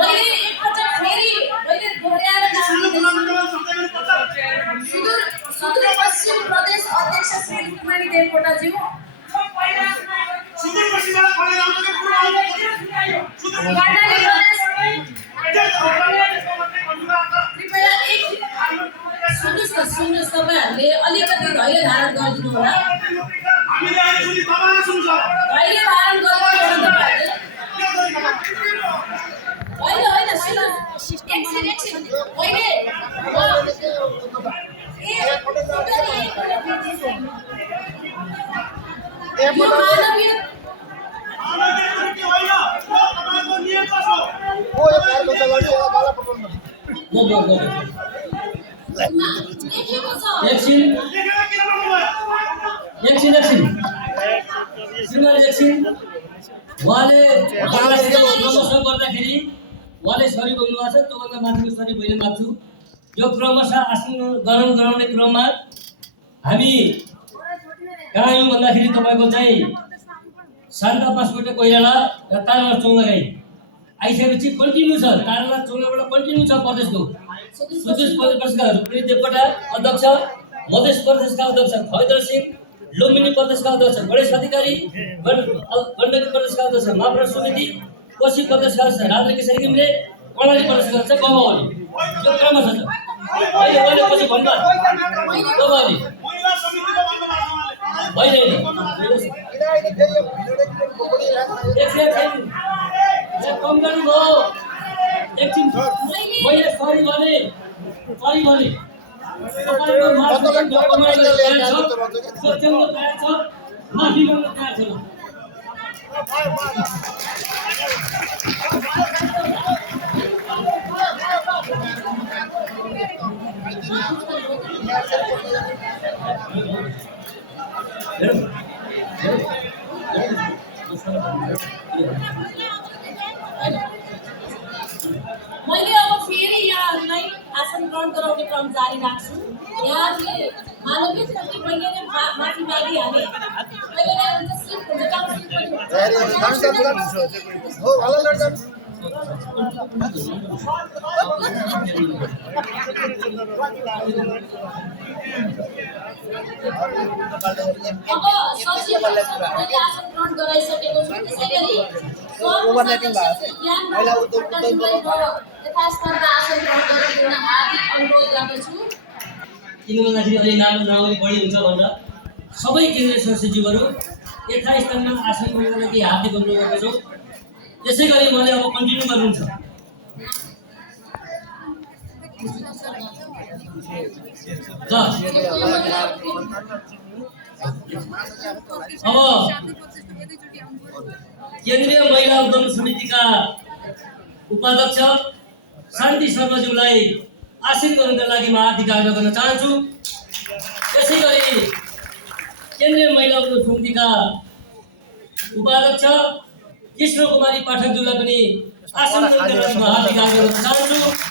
मैले एकपटक फेरि मैले दोहोर्याएर सुदूरपश्चिम प्रदेश अध्यक्ष श्री रुक्मणी देवकोटाज्यू, कर्णाली प्रदेश कृपया एक सुन्नुहोस् तपाईँहरूले अलिकति धैर्य धारण गरिदिनु होला। धैर्य धारण गर्नु होइन सुन्नुहोस्, एकछिन मैले यो मानवीय उहाँले गर्दाखेरि उहाँले सरी बोल्नु भएको छ, त्योभन्दा माथिको सरी मैले माग्छु। यो क्रमशः आसन ग्रहण गराउने क्रममा हामी कहाँ आयौँ भन्दाखेरि तपाईँको चाहिँ शान्ता पासपोर्ट कोइराला र ताराला चौलागाई आइसकेपछि कन्टिन्यू छ। ताराला चौलाबाट कन्टिन्यू छ प्रदेशको सुदूर प्रदेशका रुक्मिणी देवकोटा अध्यक्ष, मध्य प्रदेशका अध्यक्ष खैदर सिंह, लुम्बिनी प्रदेशका अध्यक्ष गणेश अधिकारी, गण्डकी प्रदेशका अध्यक्ष महाप्रसाद सुवेदी, कोशी प्रदेशका अध्यक्ष राजेन्द्र केशरी घिमिरे, कर्णाली प्रदेशका अध्यक्ष गौबावली। यो क्रम छ। अहिले पछि भन्दा गौबावली भइरहेन। कम गर्नुभयो एकछिन। मैले सरी भने तपाईँको माफी माग्न तयार छ। मैले अब फेरि यहाँहरूलाई आसन ग्रहण गराउने क्रम जारी राख्छु। यहाँहरूले मानवीय दृष्टि मैले नै माफी मागिहालेँ। मैले नै हुन्छ सिप हुन्छ काउन्सिल पनि अब सचिवले आसन ग्रहण गराइसकेको छु। त्यसैगरी यथास्थानमा आसन ग्रहण गरिदिन हार्दिक अनुरोध गर्दछु। किन भन्दाखेरि अहिले नाम नआउने बढी हुन्छ भनेर सबै केन्द्रीय सचिवहरू यथास्थानमा आसन ग्रहणको लागि हार्दिक अनुरोध गर्दछौँ। त्यसै गरी मैले अब कन्टिन्यू गर्नुहुन्छ। अब केन्द्रीय महिला उद्यम समितिका उपाध्यक्ष शान्ति शर्माज्यूलाई आसन ग्रहणका लागि म हार्दिक आग्रह गर्न चाहन्छु। त्यसै गरी केन्द्रीय महिला उद्यम समितिका उपाध्यक्ष कृष्ण कुमारी पाठकज्यूलाई पनि आसन ग्रहणका लागि म हार्दिक आग्रह गर्न चाहन्छु।